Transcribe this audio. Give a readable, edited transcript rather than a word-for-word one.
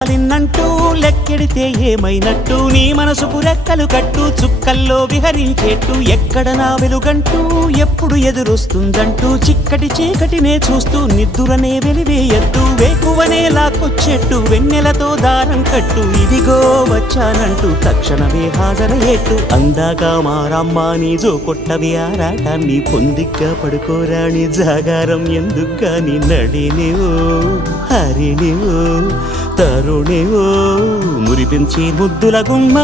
నిన్నంటూ లెక్కెడితే ఏమైనట్టు నీ మనసుకు రెక్కలు కట్టు చుక్కల్లో విహరించేట్టు ఎక్కడ నా వెలుగంటూ ఎప్పుడు ఎదురొస్తుందంటూ చిక్కటి చీకటినే చూస్తూ నిద్దురనే వెలివేయద్దు వేకువనే లాక్కొచ్చేట్టు వెన్నెలతో దారం కట్టు ఇదిగో వచ్చానంటూ తక్షణమే హాజరయ్యేట్టు అందాక మారమ్మా నీ జో కొట్టవి ఆరాటాన్ని పొందిగ్గా పడుకోరాని జాగారం ఎందుకు నీ నడినివో హరినివో తరుణివో మురిపించి ముద్దుల గుమ్మ